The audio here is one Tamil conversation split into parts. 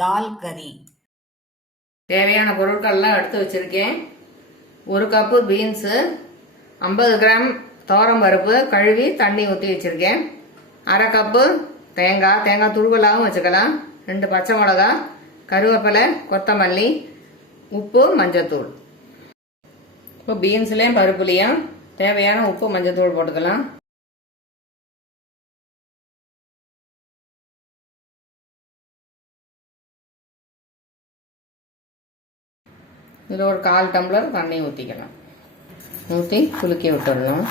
தால் கறி. தேவையான பொருட்கள்லாம் எடுத்து வச்சுருக்கேன். 1 கப்பு பீன்ஸு, 50 கிராம் துவரம் பருப்பு கழுவி தண்ணி ஊற்றி வச்சுருக்கேன். 1/2 கப்பு தேங்காய் துருவலாகவும் வச்சுக்கலாம். 2 பச்சை மிளகா, கருவேப்பிலை, கொத்தமல்லி, உப்பு, மஞ்சத்தூள். இப்போ பீன்ஸ்லேயும் பருப்புலேயும் தேவையான உப்பு மஞ்சத்தூள் போட்டுக்கலாம். இதில் ஒரு 1/4 டம்ளர் தண்ணி ஊற்றிக்கலாம். ஊற்றி குலுக்கி விட்டுடலாம்.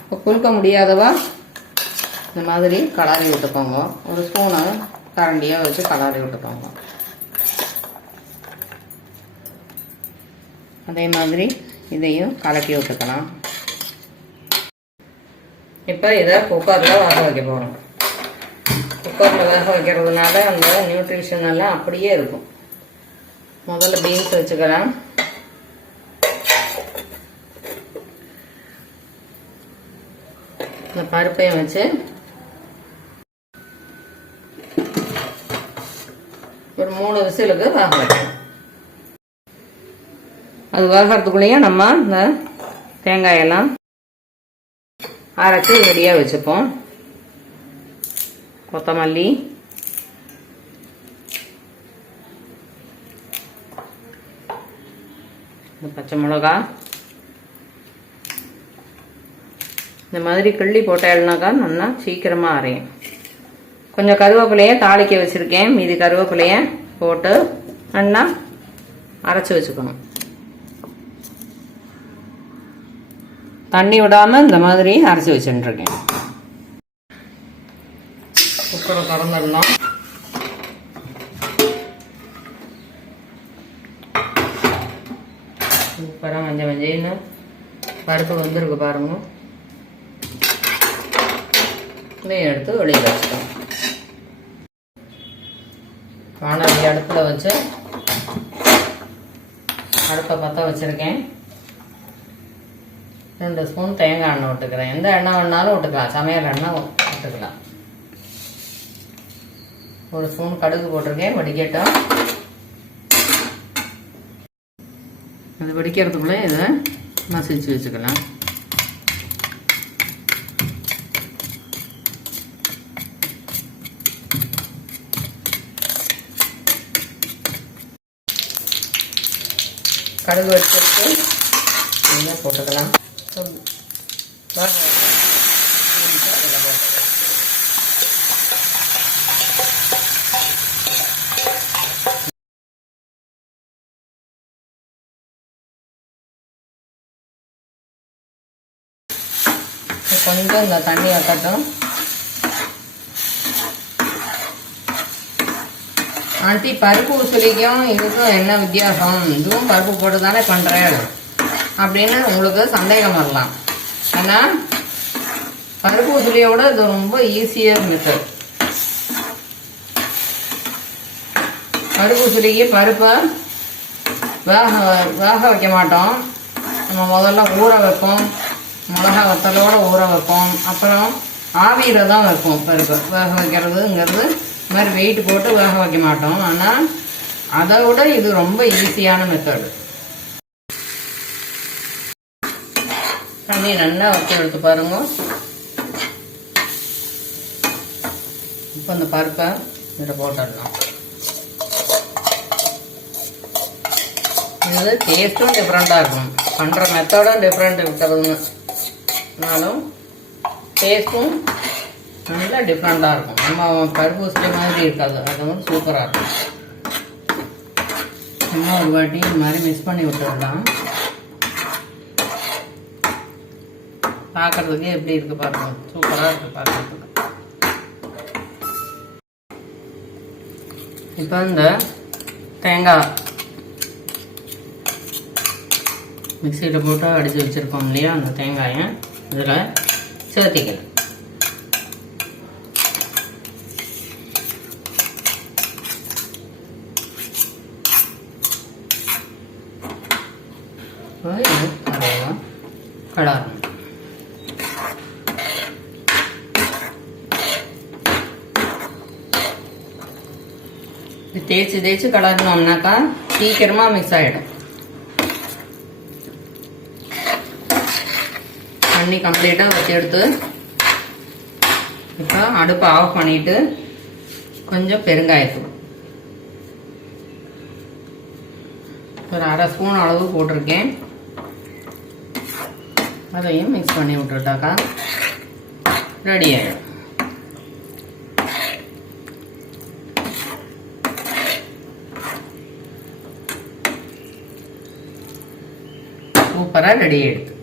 இப்போ குலுக்க முடியாதவா இந்த மாதிரி கலரி விட்டுக்கோங்க. ஒரு ஸ்பூனை கரண்டியாக வச்சு கலரி விட்டுக்கோங்க. அதே மாதிரி இதையும் கலக்கி விட்டுக்கலாம். இப்போ இதை குக்கரில் வேக வைக்க போகிறோம். குக்கரில் வேக வைக்கிறதுனால அந்த நியூட்ரிஷன் எல்லாம் அப்படியே இருக்கும். முதல்ல பீன்ஸ் வச்சுக்கலாம். இந்த பருப்பையும் வச்சு ஒரு 3 விசிலுக்கு வேக வைக்கணும். அது வேகிறதுக்குள்ளேயே நம்ம இந்த தேங்காயெல்லாம் அரைச்சி ரெடியாக வச்சுப்போம். கொத்தமல்லி, பச்சை மிளகா, இந்த மாதிரி கிள்ளி போட்டாள்னாக்கா நல்லா சீக்கிரமாக அரையும். கொஞ்சம் கருவேப்பிலையை தாளிக்க வச்சுருக்கேன். மீதி கருவேப்பிலையை போட்டு நல்லா அரைச்சி வச்சுக்கணும். தண்ணி விடாமல் இந்த மாதிரி அரைச்சி வச்சுட்டுருக்கேன். குக்கரை திறந்துடலாம். சூப்பராக மஞ்சள்னு பருப்பு வந்துருக்கு பாருங்க. இதையும் எடுத்து வெளியே வச்சுக்கோங்க. வானொலி அடுப்பில் வச்சு அடுப்பை பற்ற வச்சுருக்கேன். 2 ஸ்பூன் தேங்காய் எண்ணெய் விட்டுக்கிறேன். எந்த எண்ணெய் வேணாலும் விட்டுக்கலாம். சமையல் எண்ணெய் விட்டுக்கலாம். 1 ஸ்பூன் கடுகு போட்டிருக்கேன். வடிக்கட்டும். அது வடிக்கிறதுக்குள்ளே இதை மசிச்சு வச்சுக்கலாம். கடுகு வச்சுட்டு இதை போட்டுக்கலாம். கொஞ்சம் இந்த தண்ணி வைக்கட்டும். ஆண்டி, பருப்பு உசுலிக்கும் இதுக்கும் என்ன வித்தியாசம்? இதுவும் பருப்பு போட்டு தானே பண்ணுறேன் அப்படின்னு உங்களுக்கு சந்தேகம் வரலாம். ஆனால் பருப்பு உசுலியோட இது ரொம்ப ஈஸியாக மெத்தட். பருப்பு உசுலிக்கு பருப்பை வேக வைக்க மாட்டோம். நம்ம முதல்ல ஊற வைப்போம். மிளகா வத்தலோடு ஊற வைப்போம். அப்புறம் ஆவியில் தான் வைப்போம். பருப்பு வேக வைக்கிறதுங்கிறது இந்த மாதிரி வெயிட் போட்டு வேக வைக்க மாட்டோம். ஆனால் அதை விட இது ரொம்ப ஈஸியான மெத்தடு. தண்ணி நல்லா வச்சு எடுத்து பாருங்க. இப்போ இந்த பருப்பை இதில் போட்டுடலாம். இது டேஸ்ட்டும் டிஃப்ரெண்ட்டாக இருக்கும். பண்ணுற மெத்தடும் டிஃப்ரெண்ட் இருக்கிறதுன்னு ஆனாலும் டேஸ்ட்டும் நல்லா டிஃப்ரெண்ட்டாக இருக்கும். நம்ம பருப்பு உசுலி மாதிரி இருக்காது. அது வந்து சூப்பராக இருக்கும். சும்மா ஒரு வாட்டி இந்த மாதிரி மிக்ஸ் பண்ணி விட்டுடலாம். பார்க்குறதுக்கே எப்படி இருக்குது பாருங்க. சூப்பராக இருக்குது பார்க்குறதுக்கு. இப்போ இந்த தேங்காய் மிக்சியில் போட்டு அடித்து வச்சுருக்கோம் இல்லையா, அந்த தேங்காயை இதில் சேர்த்திக்கலாம். கடாரம் தேய்ச்சி தேய்ச்சி கலக்கணும்னாக்கா சீக்கிரமாக மிக்ஸ் ஆகிடும். தண்ணி கம்ப்ளீட்டாக வச்சு எடுத்து இப்போ அடுப்பை ஆஃப் பண்ணிட்டு கொஞ்சம் பெருங்காயத்தூள் ஒரு 1/2 ஸ்பூன் அளவு போட்டிருக்கேன். அதையும் மிக்ஸ் பண்ணி விட்டுட்டாக்கா ரெடி ஆகிடும். சூப்பராக ரெடி ஆகிடுது.